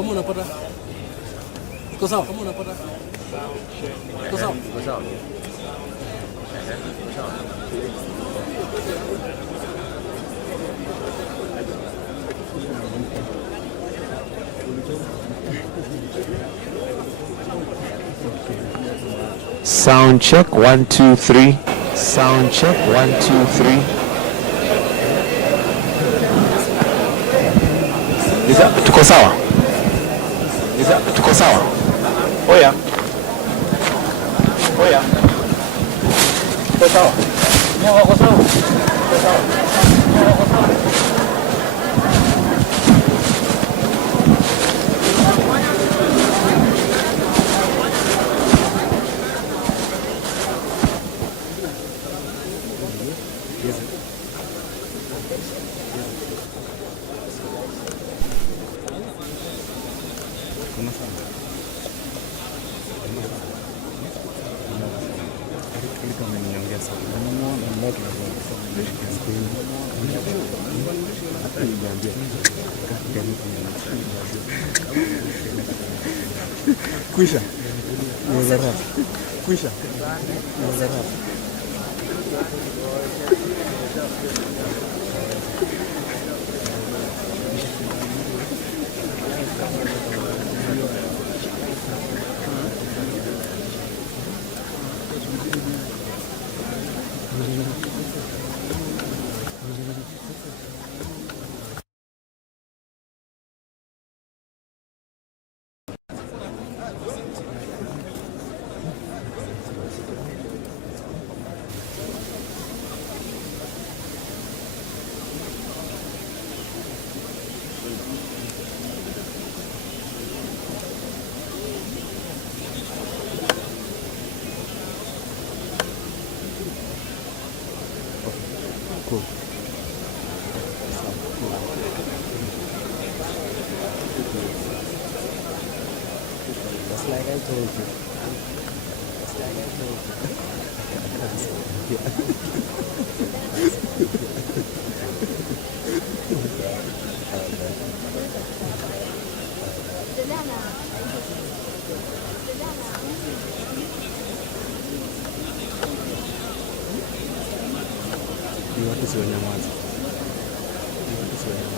Kama unapata. Iko sawa kama unapata. Iko sawa. Iko sawa. Sound check 1 2 3. Sound check 1 2 3. Tuko sawa? Tuko sawa? Oya. Oya. Tuko sawa? Tuko sawa? Tuko sawa? Tuko sawa? Kwisha. Kwisha. Cool. Just like I told you. Just like I told you want to see your name? You want to see your name?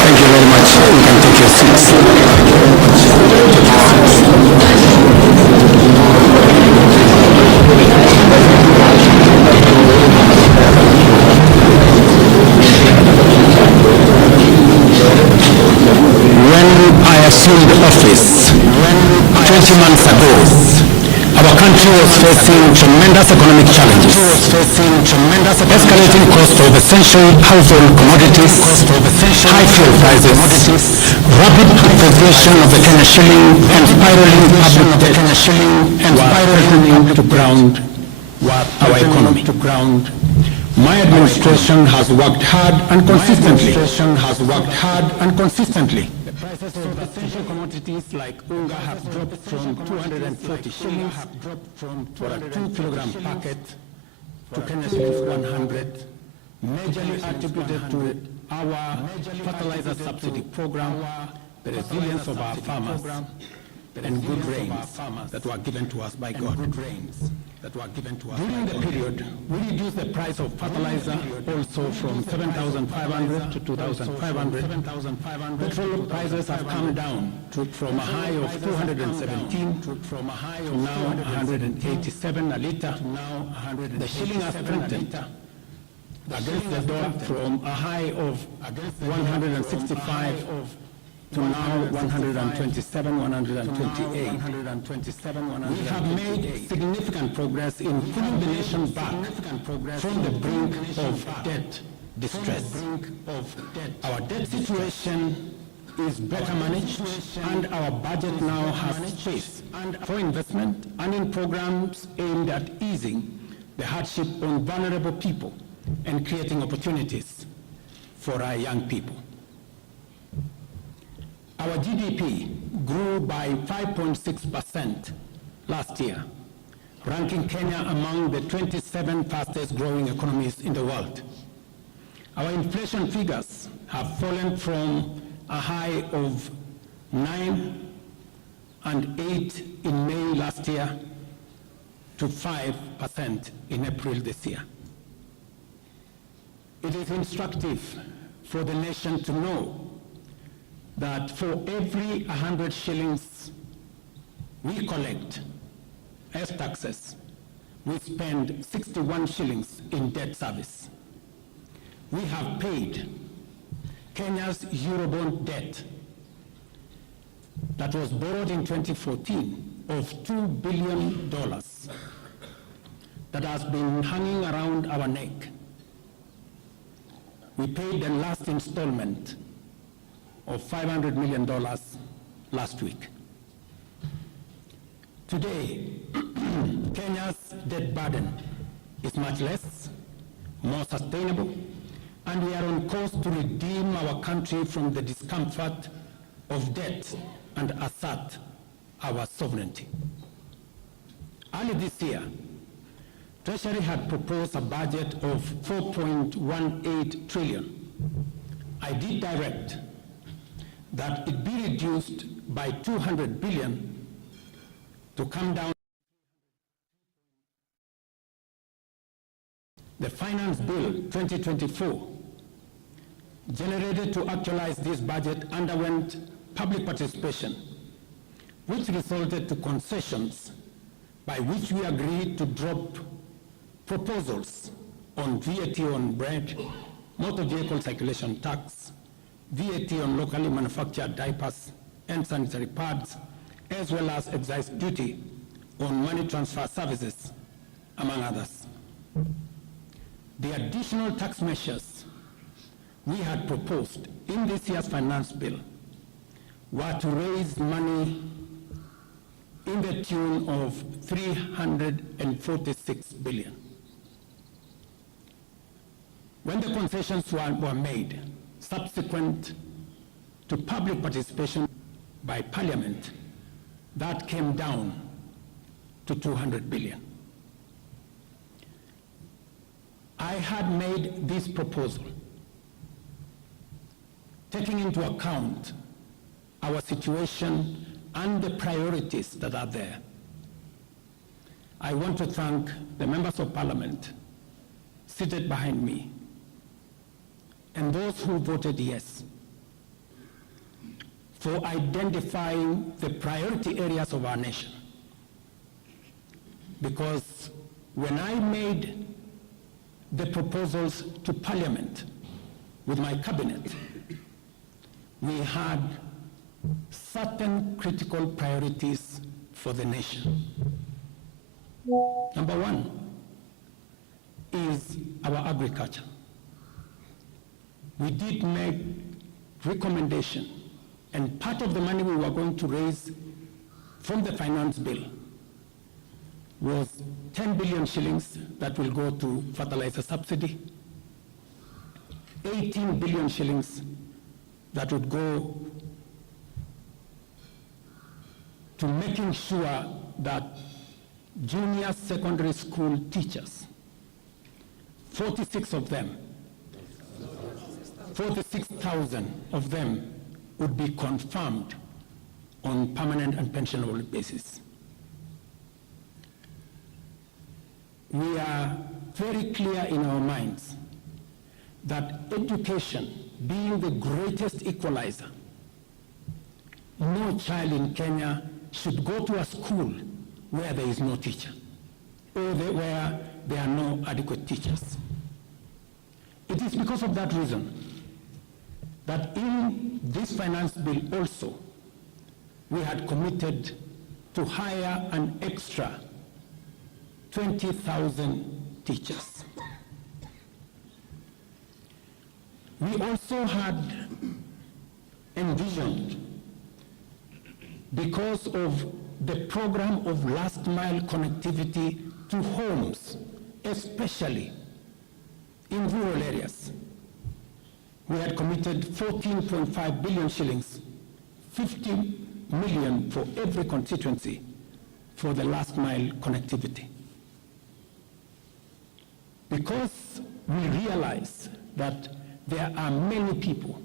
Thank you very much. You can take your seats. When I assumed office 20 months ago, our country was facing tremendous economic challenges, escalating cost of essential household commodities, high fuel prices, rapid appreciation of the Kenya shilling, and spiraling public debt to ground our economy. My administration has worked hard and consistently. The prices of essential commodities like unga have dropped from 240 shillings for a 2-kilogram packet to Kenya shillings 100, majorly attributed to our fertilizer subsidy program, the resilience of our farmers, and good rains that were given to us by God. During the period, we reduced the price of fertilizer also from 7,500 to 2,500. Petrol prices have come down from a high of 217 to now 187 a litre. The shilling has strengthened against the dollar from a high of 165 to now 127, 128. We have made significant progress in pulling the nation back from the brink of debt distress. Our debt situation is better managed, and our budget now has space for investment and in programs aimed at easing the hardship on vulnerable people and creating opportunities for our young people. Our GDP grew by 5.6% last year, ranking Kenya among the 27 fastest growing economies in the world. Our inflation figures have fallen from a high of 9 and 8 in May last year to 5% in April this year. It is instructive for the nation to know that for every 100 shillings we collect as taxes, we spend 61 shillings in debt service. We have paid Kenya's Eurobond debt that was borrowed in 2014 of $2 billion that has been hanging around our neck. We paid the last installment of $500 million last week. Today, Kenya's debt burden is much less, more sustainable, and we are on course to redeem our country from the discomfort of debt and assert our sovereignty. Early this year, Treasury had proposed a budget of 4.18 trillion. I did direct that it be reduced by 200 billion to come down. The Finance Bill 2024, generated to actualize this budget, underwent public participation, which resulted to concessions by which we agreed to drop proposals on VAT on bread, motor vehicle circulation tax, VAT on locally manufactured diapers and sanitary pads, as well as excise duty on money transfer services, among others. The additional tax measures we had proposed in this year's finance bill were to raise money in the tune of 346 billion. When the concessions were made, subsequent to public participation by Parliament, that came down to 200 billion. I had made this proposal taking into account our situation and the priorities that are there. I want to thank the members of Parliament seated behind me and those who voted yes for identifying the priority areas of our nation. Because when I made the proposals to Parliament with my cabinet, we had certain critical priorities for the nation. Number one is our agriculture. We did make recommendation, and part of the money we were going to raise from the finance bill was 10 billion shillings that will go to fertilizer subsidy, 18 billion shillings that would go to making sure that junior secondary school teachers, 46 of them, 46,000 of them would be confirmed on permanent and pensionable basis. We are very clear in our minds that education being the greatest equalizer, no child in Kenya should go to a school where there is no teacher or where there are no adequate teachers. It is because of that reason that in this finance bill also we had committed to hire an extra 20,000 teachers. We also had envisioned, because of the program of last mile connectivity to homes, especially in rural areas, we had committed 14.5 billion shillings, 50 million for every constituency for the last mile connectivity. Because we realize that there are many people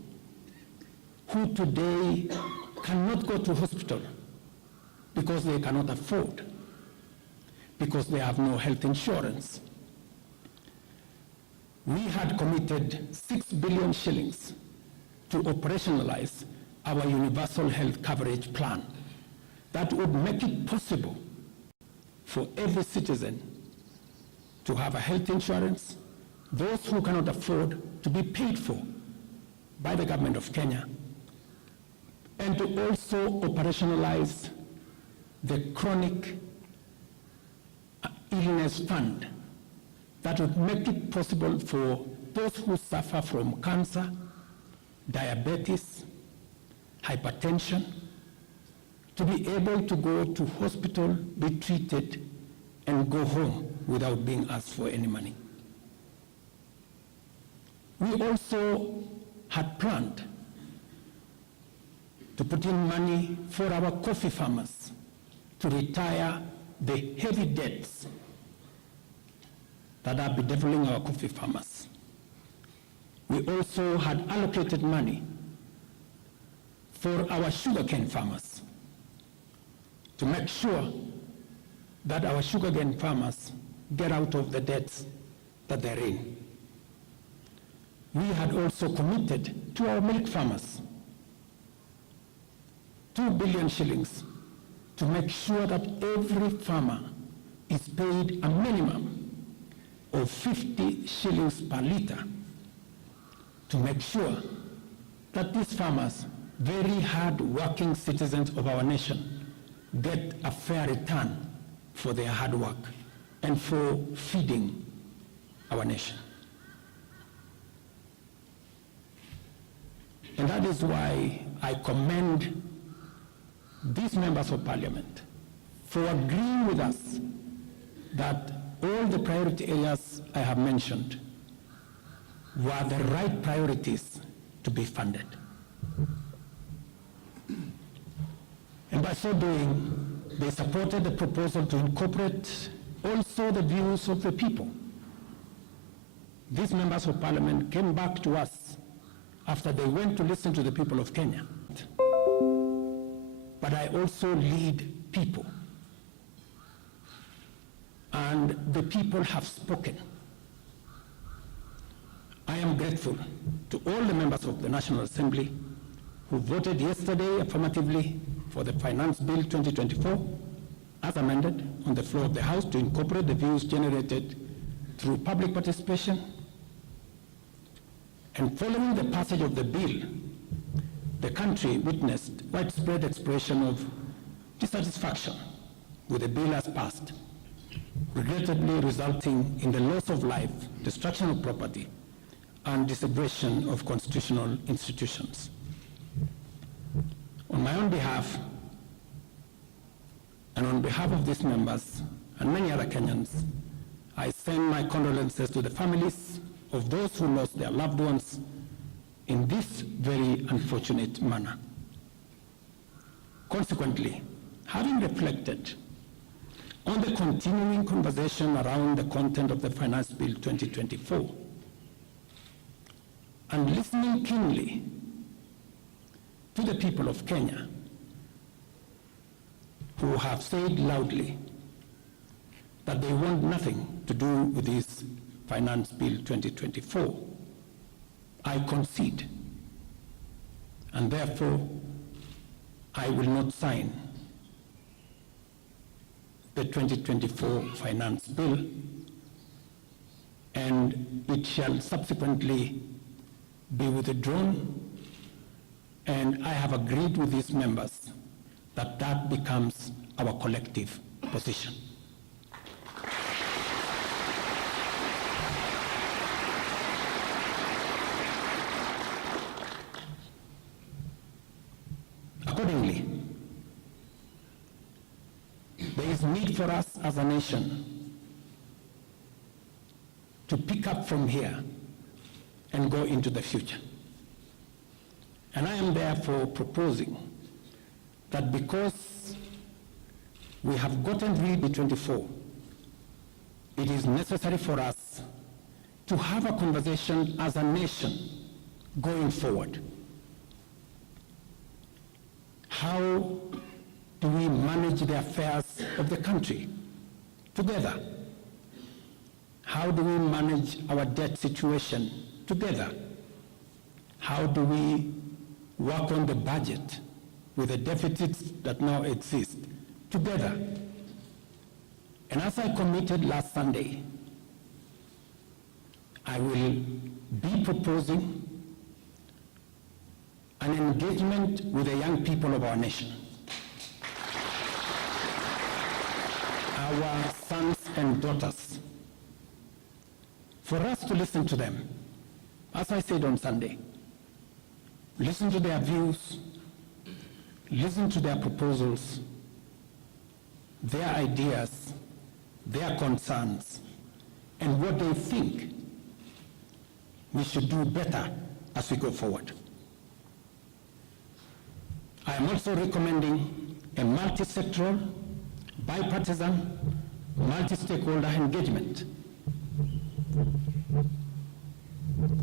who today cannot go to hospital because they cannot afford, because they have no health insurance. We had committed 6 billion shillings to operationalize our universal health coverage plan that would make it possible for every citizen to have a health insurance, those who cannot afford to be paid for by the government of Kenya, and to also operationalize the chronic illness fund that would make it possible for those who suffer from cancer, diabetes, hypertension, to be able to go to hospital, be treated, and go home without being asked for any money. We also had planned to put in money for our coffee farmers to retire the heavy debts that are bedeviling our coffee farmers. We also had allocated money for our sugarcane farmers to make sure that our sugarcane farmers get out of the debts that they're in. We had also committed to our milk farmers 2 billion shillings to make sure that every farmer is paid a minimum of 50 shillings per litre, to make sure that these farmers, very hard-working citizens of our nation, get a fair return for their hard work and for feeding our nation. And that is why I commend these members of Parliament for agreeing with us that all the priority areas I have mentioned were the right priorities to be funded. And by so doing, they supported the proposal to incorporate also the views of the people. These members of parliament came back to us after they went to listen to the people of Kenya. But I also lead people. And the people have spoken. I am grateful to all the members of the National Assembly who voted yesterday affirmatively for the Finance Bill 2024 as amended on the floor of the House to incorporate the views generated through public participation. And following the passage of the bill, the country witnessed widespread expression of dissatisfaction with the bill as passed, regrettably resulting in the loss of life, destruction of property, and disintegration of constitutional institutions. On my own behalf, and on behalf of these members and many other Kenyans, I send my condolences to the families of those who lost their loved ones in this very unfortunate manner. Consequently, having reflected on the continuing conversation around the content of the Finance Bill 2024, and listening keenly to the people of Kenya who have said loudly that they want nothing to do with this Finance Bill 2024, I concede, and therefore I will not sign the 2024 Finance Bill, and it shall subsequently be withdrawn, and I have agreed with these members that that becomes our collective position. Accordingly, there is need for us as a nation to pick up from here and go into the future. And I am therefore proposing that because we have gotten rid of 24, it is necessary for us to have a conversation as a nation going forward. How do we manage the affairs of the country together? How do we manage our debt situation together? How do we work on the budget with the deficits that now exist together? And as I committed last Sunday, I will be proposing an engagement with the young people of our nation, our sons and daughters, for us to listen to them. As I said on Sunday, listen to their views, listen to their proposals, their ideas, their concerns, and what they think we should do better as we go forward. I am also recommending a multi-sectoral, bipartisan, multi-stakeholder engagement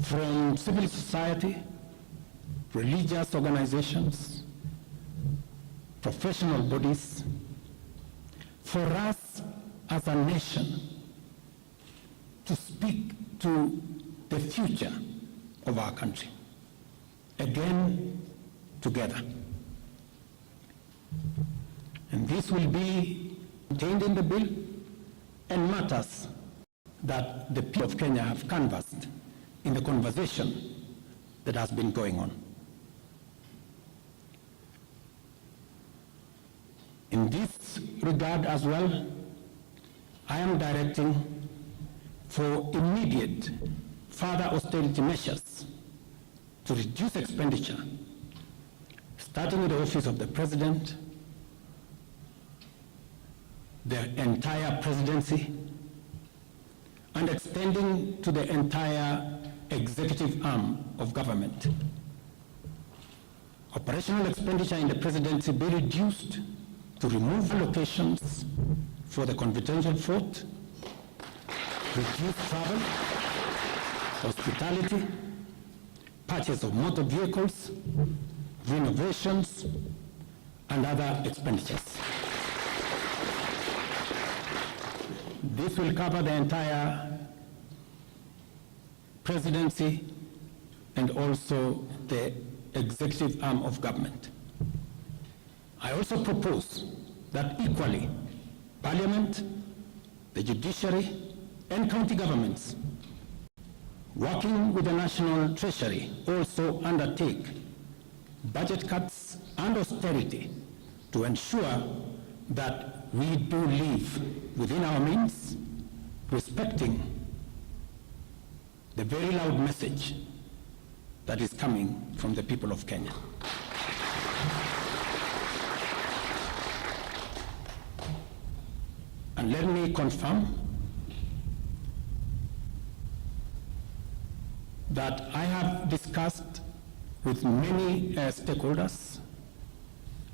from civil society, religious organizations, professional bodies, for us as a nation to speak to the future of our country, again, together. And this will be contained in the bill and matters that the people of Kenya have canvassed in the conversation that has been going on. In this regard as well, I am directing for immediate further austerity measures to reduce expenditure, starting with the Office of the President, the entire presidency, and extending to the entire executive arm of government. Operational expenditure in the presidency be reduced to remove allocations for the confidential fort, reduce travel, hospitality, purchase of motor vehicles, renovations, and other expenditures. This will cover the entire presidency and also the executive arm of government. I also propose that equally, Parliament, the judiciary, and county governments, working with the National Treasury, also undertake budget cuts and austerity to ensure that we do live within our means, respecting the very loud message that is coming from the people of Kenya. And let me confirm that I have discussed with many stakeholders.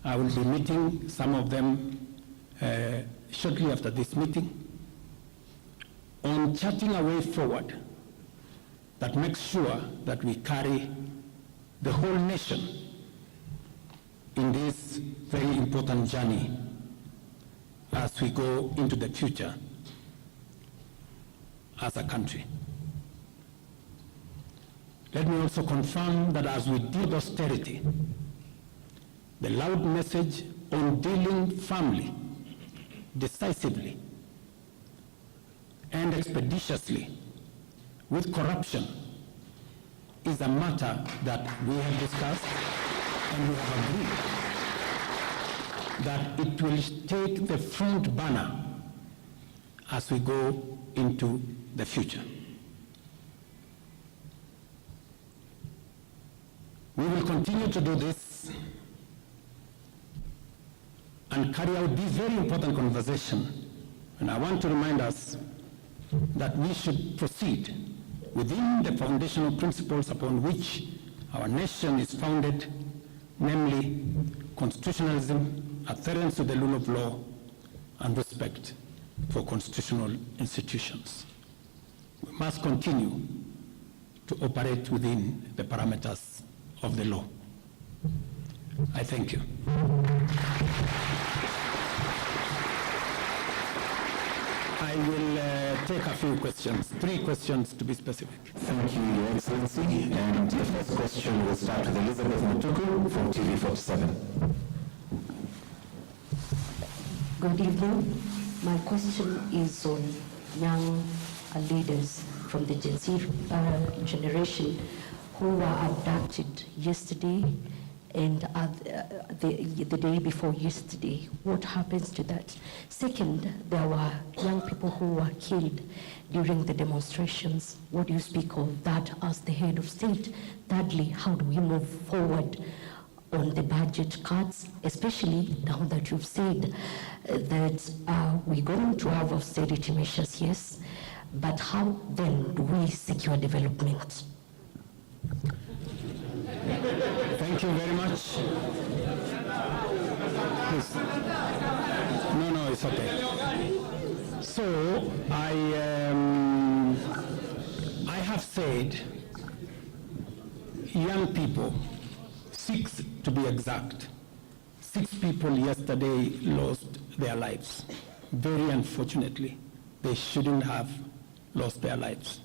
I will be meeting some of them shortly after this meeting on charting a way forward that makes sure that we carry the whole nation in this very important journey as we go into the future as a country. Let me also confirm that as we deal with austerity, the loud message on dealing firmly, decisively, and expeditiously with corruption is a matter that we have discussed and we have agreed that it will take the front burner as we go into the future. We will continue to do this and carry out this very important conversation. And I want to remind us that we should proceed within the foundational principles upon which our nation is founded, namely constitutionalism, adherence to the rule of law, and respect for constitutional institutions. We must continue to operate within the parameters of the law. I thank you. I will take a few questions, 3 questions to be specific. Thank you, Your Excellency. And the first question will start with Elizabeth Mutuku from TV47. Good evening. My question is on young leaders from the Gen Z generation who were abducted yesterday and the day before yesterday. What happens to that? Second, there were young people who were killed during the demonstrations. What do you speak of that as the head of state? Thirdly, how do we move forward on the budget cuts, especially now that you've said that we're going to have austerity measures, yes, but how then do we secure development? Thank you very much. Please. No, it's okay. So I have said young people, 6 to be exact, 6 people yesterday lost their lives. Very unfortunately, they shouldn't have lost their lives.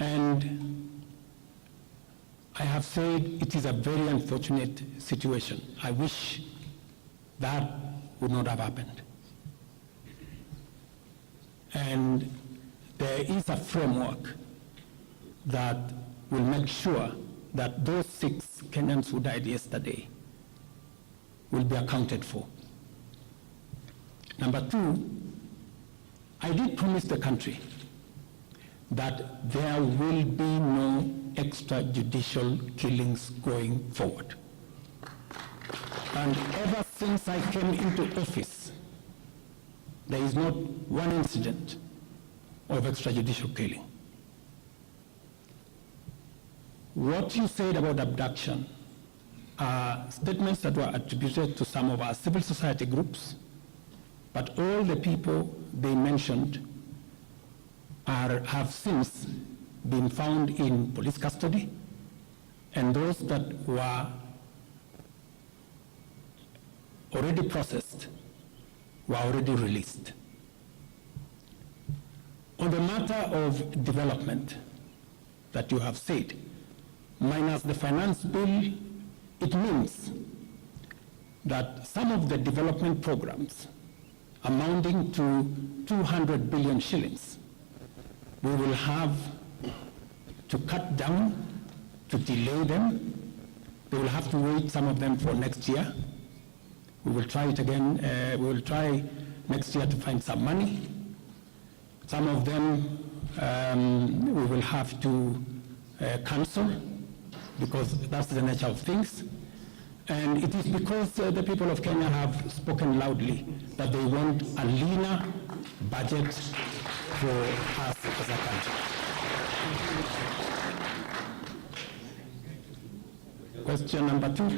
And I have said it is a very unfortunate situation. I wish that would not have happened. And there is a framework that will make sure that those 6 Kenyans who died yesterday will be accounted for. Number 2, I did promise the country that there will be no extrajudicial killings going forward. And ever since I came into office, there is not one incident of extrajudicial killing. What you said about abduction are statements that were attributed to some of our civil society groups, but all the people they mentioned have since been found in police custody, and those that were already processed were already released. On the matter of development that you have said, minus the finance bill, it means that some of the development programs amounting to 200 billion shillings, we will have to cut down, to delay them. They will have to wait, some of them, for next year. We will try it again. We will try next year to find some money. Some of them we will have to cancel, because that's the nature of things. And it is because the people of Kenya have spoken loudly that they want a leaner budget for us as a country. Question number 2.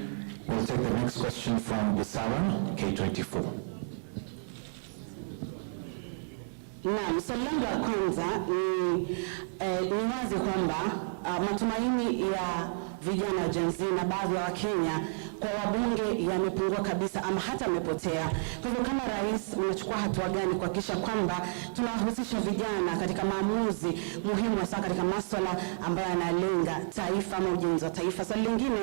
We'll take the next question from Bisawan, K24. Naam, swali langu la kwanza ni wazi kwamba matumaini ya vijana wa Gen Z na baadhi ya Wakenya kwa wabunge yamepungua kabisa ama hata yamepotea. Kwa hivyo kama rais, unachukua hatua gani kuhakikisha kwamba tunawahusisha vijana katika maamuzi muhimu hasa katika masuala ambayo yanalenga taifa ama ujenzi wa taifa? Swali lingine,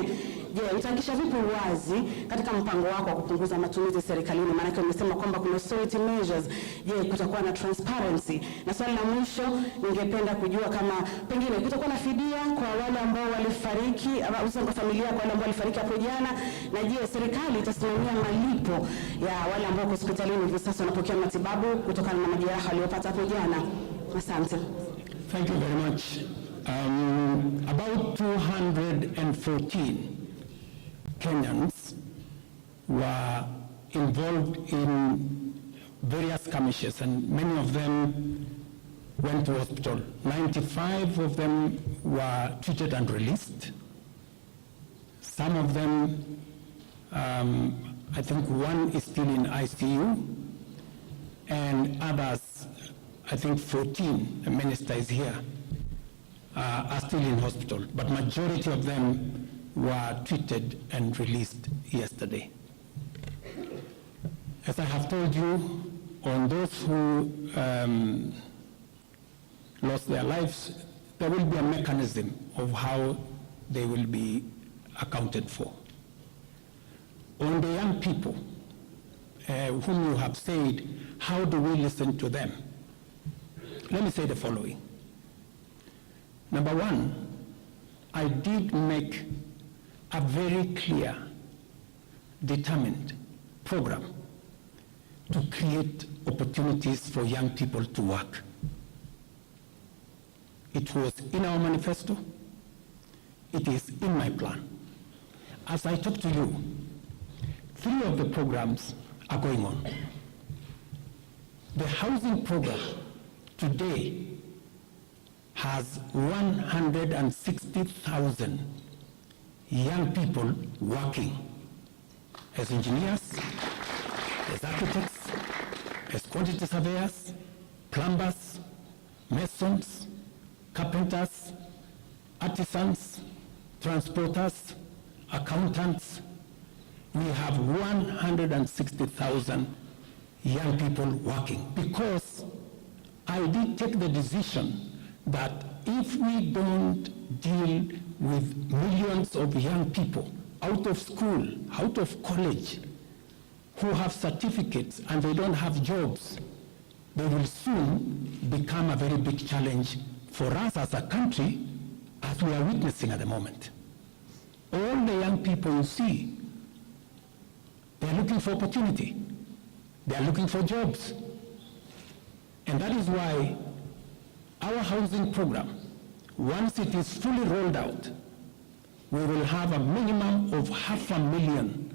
je, utahakikisha vipi uwazi katika mpango wako wa kupunguza matumizi serikalini? Maana umesema kwamba kuna austerity measures. Je, kutakuwa na transparency? Na swali la mwisho, ningependa kujua kama pengine kutakuwa na fidia kwa wale ambao walifariki ama uso kwa familia kwa wale ambao walifariki hapo jana, na je, serikali itasimamia malipo ya wale ambao kwa hospitalini hivi sasa wanapokea matibabu kutokana na majeraha waliyopata hapo jana? Asante. Thank you very much. About 214 Kenyans were involved in various skirmishes, and many of them went to hospital. 95 of them were treated and released. Some of them, I think one is still in ICU, and others, I think 14, the minister is here, are still in hospital, but majority of them were treated and released yesterday. As I have told you, on those who lost their lives, there will be a mechanism of how they will be accounted for. On the young people whom you have said, how do we listen to them? Let me say the following. Number one, I did make a very clear, determined program to create opportunities for young people to work. It was in our manifesto. It is in my plan. As I talk to you, 3 of the programs are going on. The housing program today has 160,000 young people working as engineers, as architects, as quantity surveyors, plumbers, masons, carpenters, artisans, transporters, accountants. We have 160,000 young people working, because I did take the decision that if we don't deal with millions of young people out of school, out of college, who have certificates and they don't have jobs, they will soon become a very big challenge for us as a country, as we are witnessing at the moment. All the young people you see, they're looking for opportunity. They're looking for jobs. And that is why our housing program, once it is fully rolled out, we will have a minimum of 500,000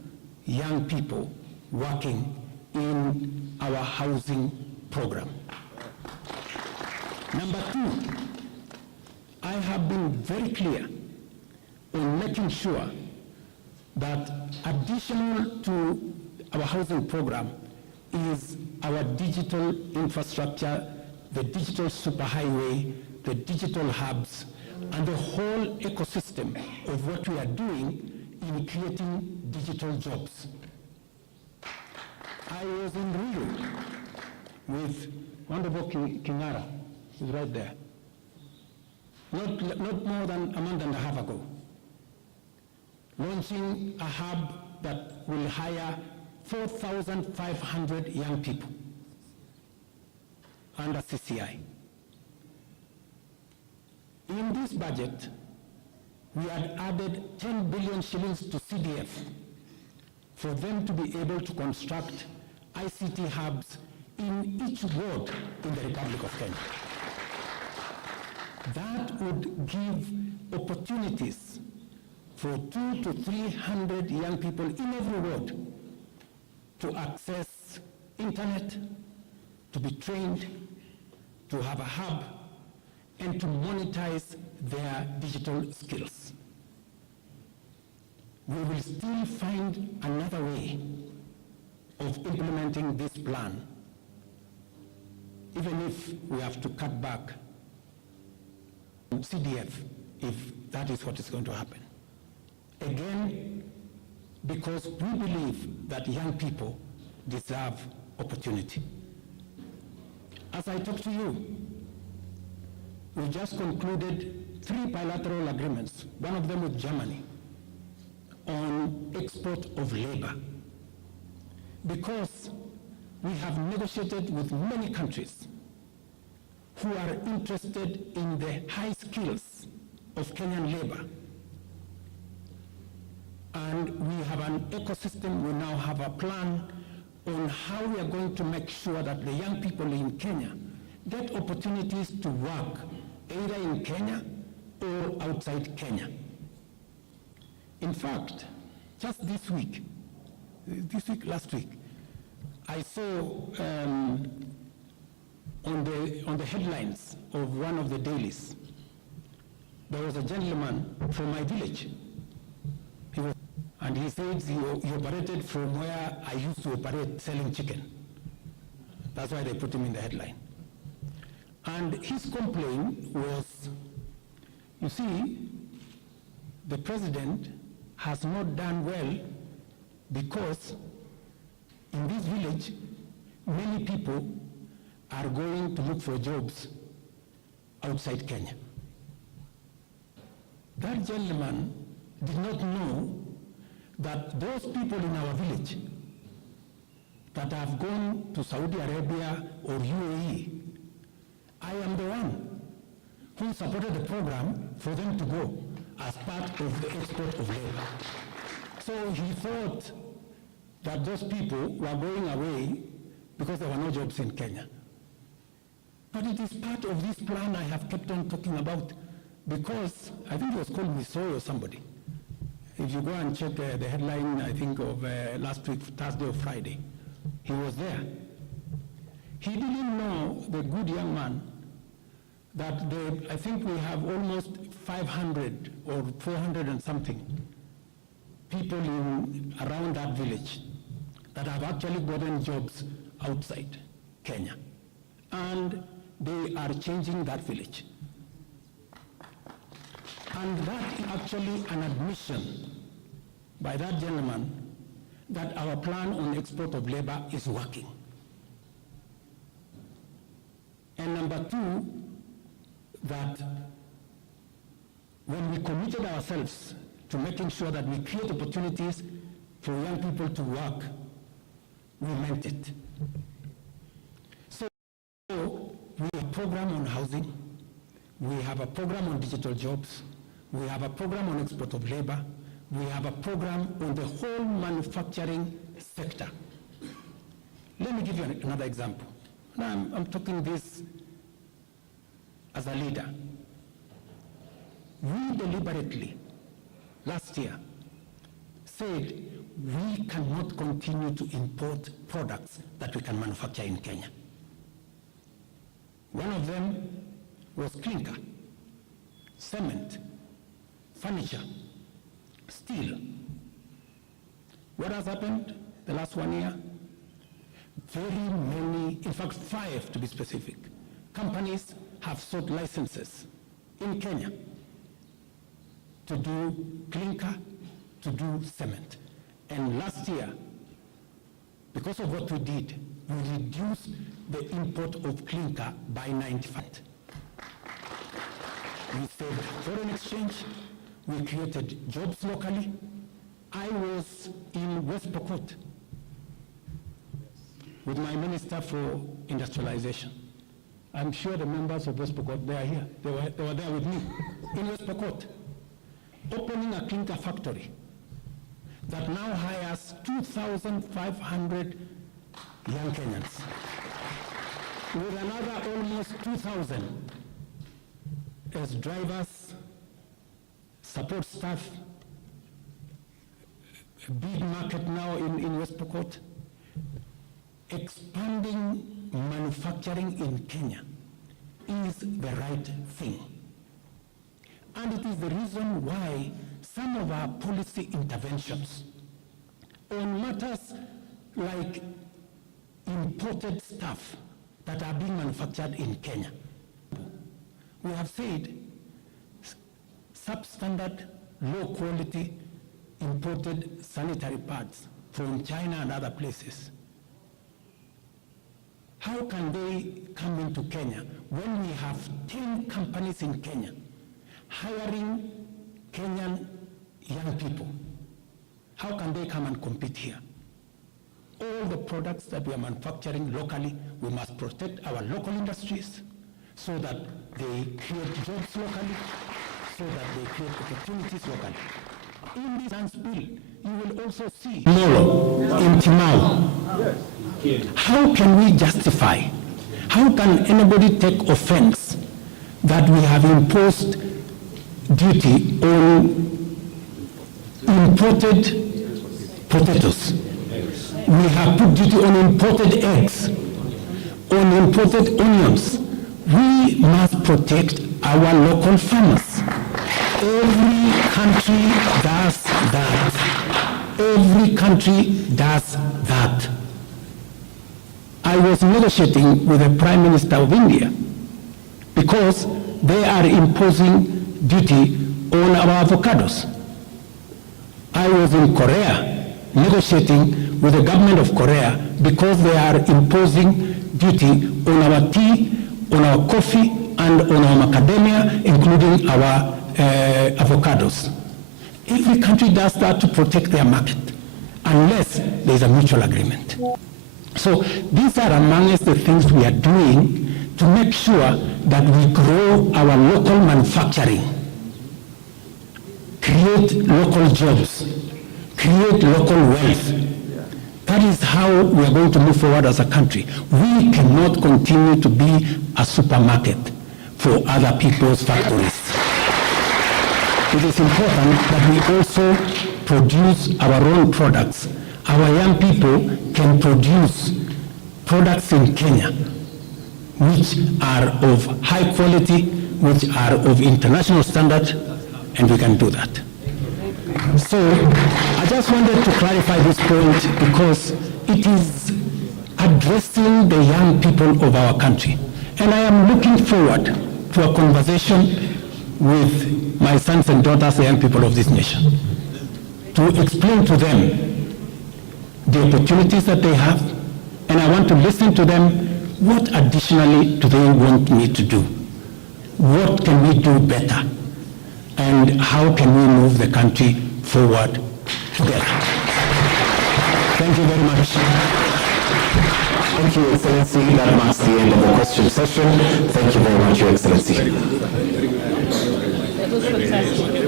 young people working in our housing program. Number two, I have been very clear on making sure that additional to our housing program is our digital infrastructure, the digital superhighway, the digital hubs, and the whole ecosystem of what we are doing in creating digital jobs. I was in Rio with Honorable Kingara, who's right there, not more than a month and a half ago, launching a hub that will hire 4,500 young people under CCI. In this budget, we had added 10 billion shillings to CDF for them to be able to construct ICT hubs in each ward in the Republic of Kenya. That would give opportunities for 200 to 300 young people in every ward to access internet, to be trained, to have a hub, and to monetize their digital skills. We will still find another way of implementing this plan, even if we have to cut back CDF, if that is what is going to happen. Again, because we believe that young people deserve opportunity. As I talk to you, we just concluded 3 bilateral agreements, one of them with Germany, on export of labor. Because we have negotiated with many countries who are interested in the high skills of Kenyan labor. And we have an ecosystem, we now have a plan on how we are going to make sure that the young people in Kenya get opportunities to work either in Kenya or outside Kenya. In fact, just last week, I saw on the headlines of one of the dailies, there was a gentleman from my village. And he said he operated from where I used to operate selling chicken. That's why they put him in the headline. And his complaint was, you see, the president has not done well because in this village, many people are going to look for jobs outside Kenya. That gentleman did not know that those people in our village that have gone to Saudi Arabia or UAE, I am the one who supported the program for them to go as part of the export of labor. So he thought that those people were going away because there were no jobs in Kenya. But it is part of this plan I have kept on talking about, because I think it was called Misoy or somebody. If you go and check the headline, I think of last week, Thursday or Friday, he was there. He didn't know, the good young man, that I think we have almost 500 or 400 and something people around that village that have actually gotten jobs outside Kenya. And they are changing that village. And that is actually an admission by that gentleman that our plan on export of labor is working. And number two, that when we committed ourselves to making sure that we create opportunities for young people to work, we meant it. So we have a program on housing, we have a program on digital jobs, we have a program on export of labor, we have a program on the whole manufacturing sector. Let me give you another example. Now I'm talking this as a leader. We deliberately, last year, said we cannot continue to import products that we can manufacture in Kenya. One of them was clinker, cement, furniture, steel. What has happened the last 1 year? Very many, in fact 5 to be specific, companies have sought licenses in Kenya to do clinker, to do cement. And last year, because of what we did, we reduced the import of clinker by 95%. We saved foreign exchange, we created jobs locally. I was in West Pokot with my Minister for Industrialization. I'm sure the members of West Pokot, they are here. They were there with me in West Pokot, opening a clinker factory that now hires 2,500 young Kenyans, with another almost 2,000 as drivers, support staff. A big market now in West Pokot. Expanding manufacturing in Kenya is the right thing. And it is the reason why some of our policy interventions on matters like imported stuff that are being manufactured in Kenya, we have said substandard, low quality imported sanitary pads from China and other places. How can they come into Kenya when we have 10 companies in Kenya hiring Kenyan young people? How can they come and compete here? All the products that we are manufacturing locally, we must protect our local industries so that they create jobs locally, so that they create opportunities locally. In this dance bill, you will also see Molo in Timau. How can we justify, how can anybody take offense that we have imposed duty on imported potatoes? We have put duty on imported eggs, on imported onions. We must protect our local farmers. Every country does that. Every country does that. I was negotiating with the Prime Minister of India because they are imposing duty on our avocados. I was in Korea negotiating with the government of Korea because they are imposing duty on our tea, on our coffee, and on our macadamia, including our avocados. Every country does that to protect their market, unless there is a mutual agreement. So these are amongst the things we are doing to make sure that we grow our local manufacturing, create local jobs, create local wealth. That is how we are going to move forward as a country. We cannot continue to be a supermarket for other people's factories. It is important that we also produce our own products. Our young people can produce products in Kenya which are of high quality, which are of international standard, and we can do that. So I just wanted to clarify this point because it is addressing the young people of our country. And I am looking forward to a conversation with my sons and daughters, the young people of this nation, to explain to them the opportunities that they have, and I want to listen to them. What additionally do they want me to do? What can we do better? And how can we move the country forward together? Thank you very much. Thank you, Excellency. That marks the end of the question session. Thank you very much, Your Excellency. That was fantastic.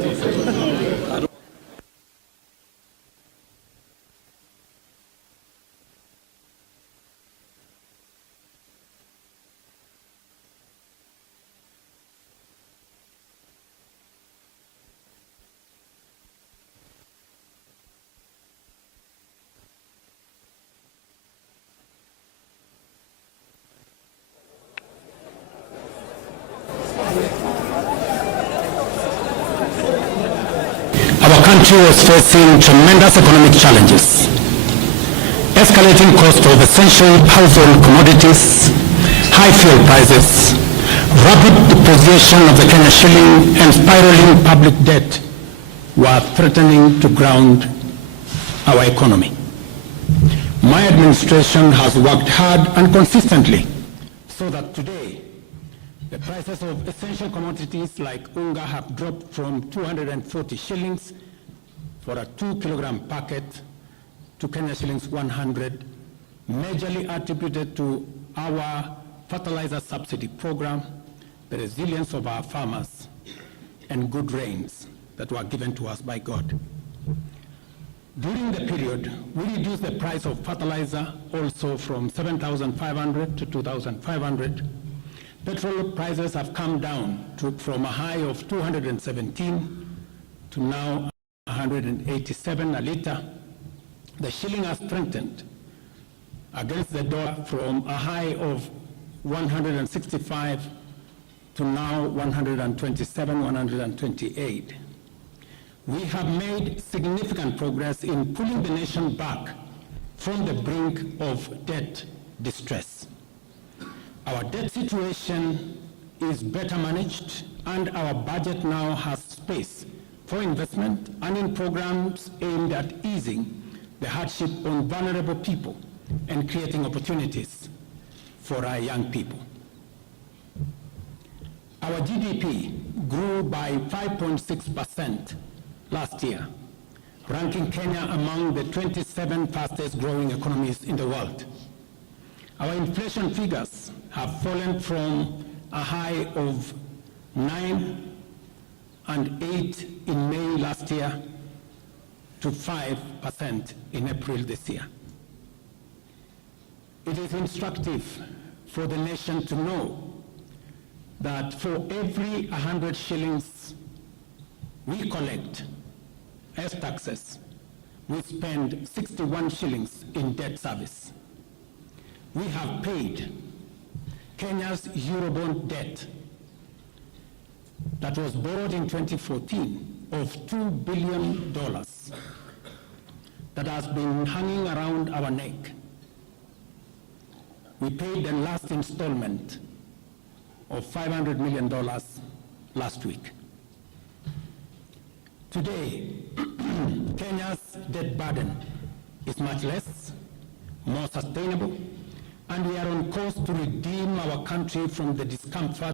country was facing tremendous economic challenges. Escalating cost of essential household commodities, high fuel prices, rapid depreciation of the Kenya shilling, and spiraling public debt were threatening to ground our economy. My administration has worked hard and consistently so that today, the prices of essential commodities like unga have dropped from 240 shillings for a 2-kilogram packet to Kenya shillings 100, majorly attributed to our fertilizer subsidy program, the resilience of our farmers, and good rains that were given to us by God. During the period, we reduced the price of fertilizer also from 7,500 to 2,500. Petrol prices have come down from a high of 217 to now 187 a liter. The shilling has strengthened against the dollar from a high of 165 to now 127, 128. We have made significant progress in pulling the nation back from the brink of debt distress. Our debt situation is better managed, and our budget now has space for investment and in programs aimed at easing the hardship on vulnerable people and creating opportunities for our young people. Our GDP grew by 5.6% last year, ranking Kenya among the 27 fastest growing economies in the world. Our inflation figures have fallen from a high of 9 and 8 in May last year to 5% in April this year. It is instructive for the nation to know that for every 100 shillings we collect as taxes, we spend 61 shillings in debt service. We have paid Kenya's Eurobond debt that was borrowed in 2014 of $2 billion that has been hanging around our neck. We paid the last installment of $500 million last week. Today, Kenya's debt burden is much less, more sustainable, and we are on course to redeem our country from the discomfort